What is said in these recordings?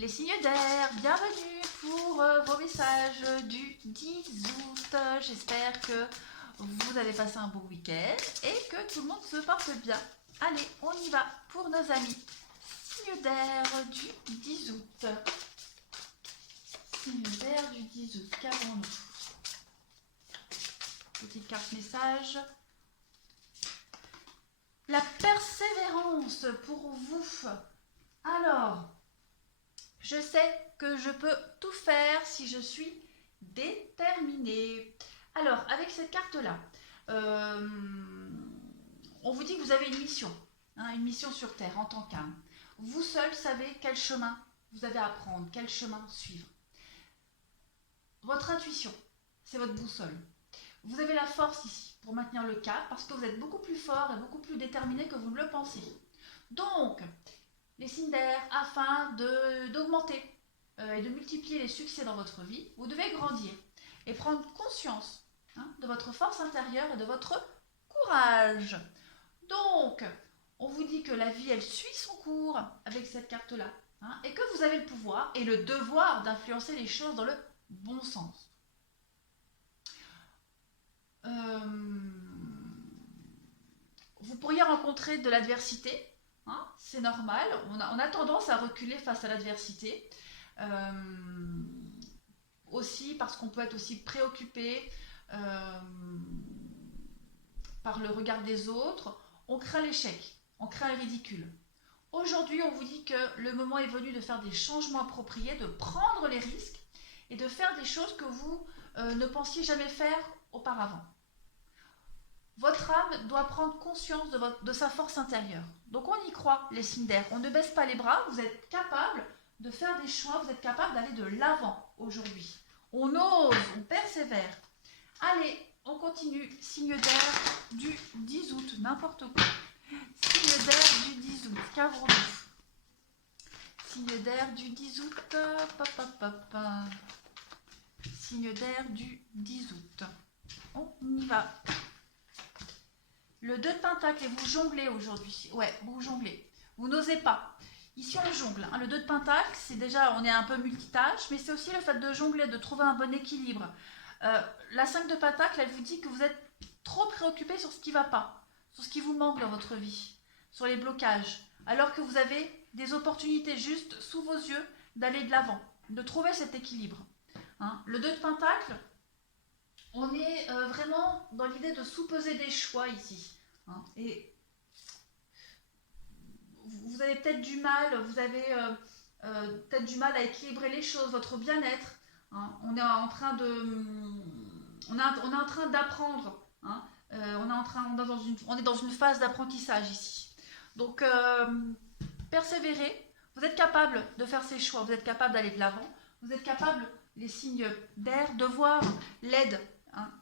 Les signes d'air, bienvenue pour vos messages du 10 août. J'espère que vous avez passé un bon week-end et que tout le monde se porte bien. Allez, on y va pour nos amis. Signes d'air du 10 août. Signes d'air du 10 août, qu'avons-nous? Petite carte message. La persévérance pour vous. Alors, je sais que je peux tout faire si je suis déterminée. Alors, avec cette carte-là, on vous dit que vous avez une mission sur Terre en tant qu'âme. Vous seul savez quel chemin vous avez à prendre, quel chemin suivre. Votre intuition, c'est votre boussole. Vous avez la force ici pour maintenir le cap parce que vous êtes beaucoup plus fort et beaucoup plus déterminé que vous ne le pensez. Donc, les signes d'air, afin d'augmenter et de multiplier les succès dans votre vie, vous devez grandir et prendre conscience de votre force intérieure et de votre courage. Donc, on vous dit que la vie, elle suit son cours avec cette carte-là et que vous avez le pouvoir et le devoir d'influencer les choses dans le bon sens. Vous pourriez rencontrer de l'adversité, c'est normal, on a tendance à reculer face à l'adversité, aussi parce qu'on peut être aussi préoccupé par le regard des autres, on craint l'échec, on craint le ridicule. Aujourd'hui, on vous dit que le moment est venu de faire des changements appropriés, de prendre les risques et de faire des choses que vous ne pensiez jamais faire auparavant. Votre âme doit prendre conscience de sa force intérieure. Donc on y croit, les signes d'air. On ne baisse pas les bras, vous êtes capable de faire des choix, vous êtes capable d'aller de l'avant aujourd'hui. On ose, on persévère. Allez, on continue. Signe d'air du 10 août, n'importe quoi. Signe d'air du 10 août, qu'avons-nous? Signe d'air du 10 août, signe d'air du 10 août. On y va. Le 2 de pentacle, et vous jonglez aujourd'hui. Ouais, vous jonglez. Vous n'osez pas. Ici, on jongle. Le 2 de pentacle, c'est déjà, on est un peu multitâche, mais c'est aussi le fait de jongler, de trouver un bon équilibre. La 5 de pentacle, elle vous dit que vous êtes trop préoccupé sur ce qui ne va pas, sur ce qui vous manque dans votre vie, sur les blocages, alors que vous avez des opportunités juste sous vos yeux d'aller de l'avant, de trouver cet équilibre. Le 2 de pentacle, on est vraiment dans l'idée de sous-peser des choix ici. Et vous avez peut-être du mal, vous avez peut-être du mal à équilibrer les choses, votre bien-être. On est en train d'apprendre. On est dans une phase d'apprentissage ici. Donc, persévérez. Vous êtes capable de faire ces choix, vous êtes capable d'aller de l'avant. Vous êtes capable, les signes d'air, de voir l'aide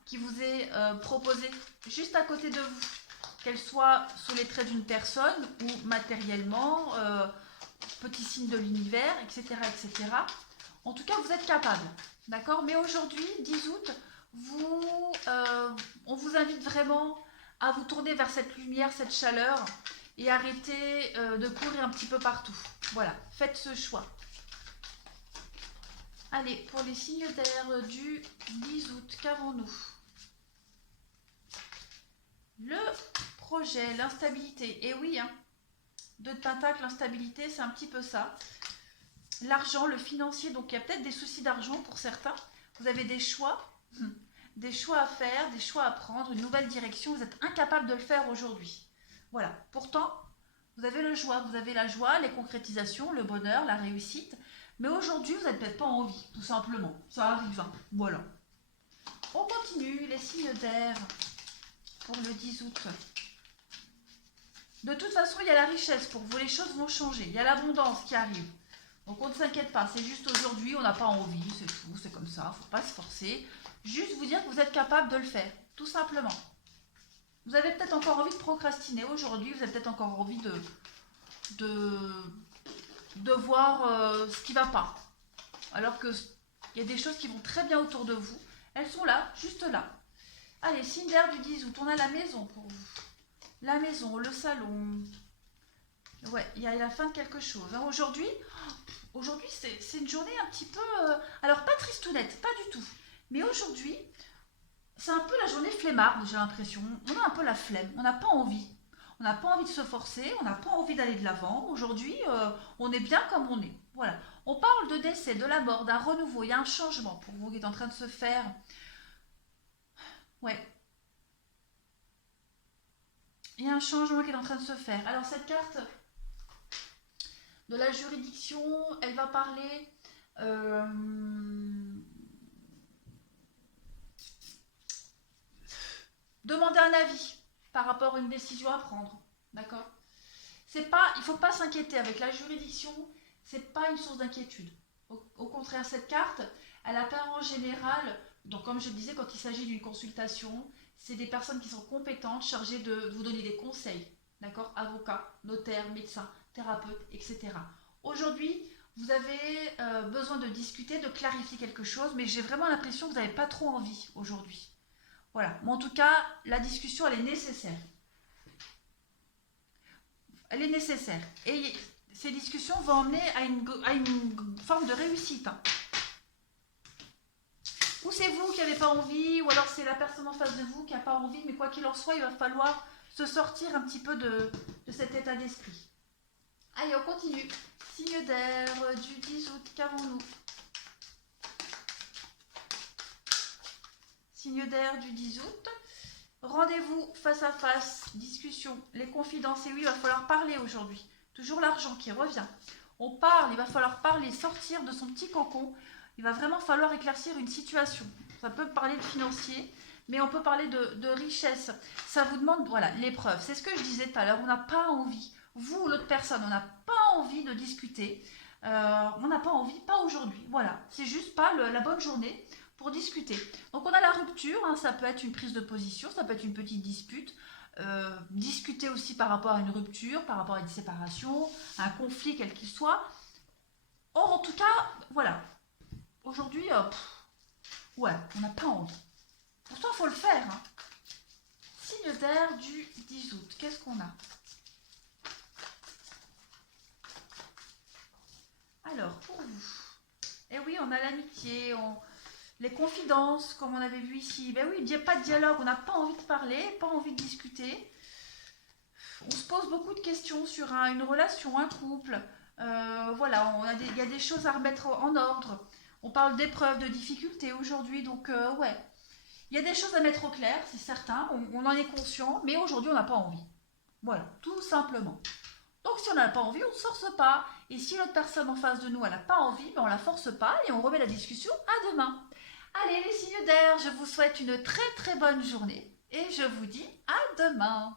qui vous est proposée juste à côté de vous, qu'elle soit sous les traits d'une personne ou matériellement, petit signe de l'univers, etc., etc. En tout cas, vous êtes capable, d'accord? Mais aujourd'hui, 10 août, on vous invite vraiment à vous tourner vers cette lumière, cette chaleur, et arrêter de courir un petit peu partout. Voilà, faites ce choix. Allez, pour les signes d'air du 10 août, qu'avons-nous? Le projet, l'instabilité. Et oui, 2 de pentacle, l'instabilité, c'est un petit peu ça. L'argent, le financier, donc il y a peut-être des soucis d'argent pour certains. Vous avez des choix à faire, des choix à prendre, une nouvelle direction. Vous êtes incapable de le faire aujourd'hui. Voilà. Pourtant, vous avez la joie, les concrétisations, le bonheur, la réussite. Mais aujourd'hui, vous n'êtes peut-être pas en vie, tout simplement. Ça arrive, voilà. On continue, les signes d'air pour le 10 août. De toute façon, il y a la richesse pour vous, les choses vont changer. Il y a l'abondance qui arrive. Donc on ne s'inquiète pas, c'est juste aujourd'hui, on n'a pas envie, c'est tout, c'est comme ça, il ne faut pas se forcer. Juste vous dire que vous êtes capable de le faire, tout simplement. Vous avez peut-être encore envie de procrastiner aujourd'hui, vous avez peut-être encore envie de voir ce qui ne va pas. Alors qu'il y a des choses qui vont très bien autour de vous. Elles sont là, juste là. Allez, signe d'air du 10 août, on a la maison pour vous. La maison, le salon. Ouais, il y a la fin de quelque chose. Aujourd'hui, aujourd'hui, c'est une journée un petit peu... alors, pas tristounette, pas du tout. Mais aujourd'hui, c'est un peu la journée flemmarde, j'ai l'impression. On a un peu la flemme, on n'a pas envie. On n'a pas envie de se forcer, on n'a pas envie d'aller de l'avant. Aujourd'hui, on est bien comme on est. Voilà. On parle de décès, de la mort, d'un renouveau. Il y a un changement pour vous qui est en train de se faire. Ouais, il y a un changement qui est en train de se faire. Alors cette carte de la juridiction, elle va parler euh, demander un avis par rapport à une décision à prendre. D'accord? C'est pas, il ne faut pas s'inquiéter avec la juridiction, c'est pas une source d'inquiétude. Au contraire, cette carte, elle apparaît en général, donc comme je le disais, quand il s'agit d'une consultation, c'est des personnes qui sont compétentes, chargées de vous donner des conseils, d'accord? Avocats, notaires, médecins, thérapeutes, etc. Aujourd'hui, vous avez besoin de discuter, de clarifier quelque chose, mais j'ai vraiment l'impression que vous n'avez pas trop envie aujourd'hui. Voilà, mais en tout cas, la discussion, elle est nécessaire. Elle est nécessaire. Et ces discussions vont emmener à une forme de réussite. Hein. Ou c'est vous qui n'avez pas envie, ou alors c'est la personne en face de vous qui n'a pas envie, mais quoi qu'il en soit, il va falloir se sortir un petit peu de cet état d'esprit. Allez, on continue. Signe d'air du 10 août, qu'avons-nous? Signe d'air du 10 août. Rendez-vous face à face, discussion, les confidences. Et oui, il va falloir parler aujourd'hui. Toujours l'argent qui revient. On parle, il va falloir parler, sortir de son petit cocon. Il va vraiment falloir éclaircir une situation. Ça peut parler de financier, mais on peut parler de richesse. Ça vous demande, voilà, l'épreuve. C'est ce que je disais tout à l'heure, on n'a pas envie. Vous ou l'autre personne, on n'a pas envie de discuter. On n'a pas envie, pas aujourd'hui. Voilà, c'est juste pas la bonne journée pour discuter. Donc on a la rupture, hein, ça peut être une prise de position, ça peut être une petite dispute. Discuter aussi par rapport à une rupture, par rapport à une séparation, un conflit quel qu'il soit. Or, en tout cas, voilà. Aujourd'hui, ouais, on n'a pas envie. Pourtant, il faut le faire. Hein. Signe d'air du 10 août. Qu'est-ce qu'on a? Alors, pour vous. Eh oui, on a l'amitié, les confidences, comme on avait vu ici. Ben oui, il n'y a pas de dialogue, on n'a pas envie de parler, pas envie de discuter. On se pose beaucoup de questions sur une relation, un couple. Voilà, il y a des choses à remettre en ordre. On parle d'épreuves, de difficultés aujourd'hui, donc ouais. Il y a des choses à mettre au clair, c'est certain, on en est conscient, mais aujourd'hui on n'a pas envie. Voilà, tout simplement. Donc si on n'a pas envie, on ne force pas. Et si l'autre personne en face de nous, elle n'a pas envie, ben on ne la force pas et on remet la discussion à demain. Allez les signes d'air, je vous souhaite une très très bonne journée et je vous dis à demain.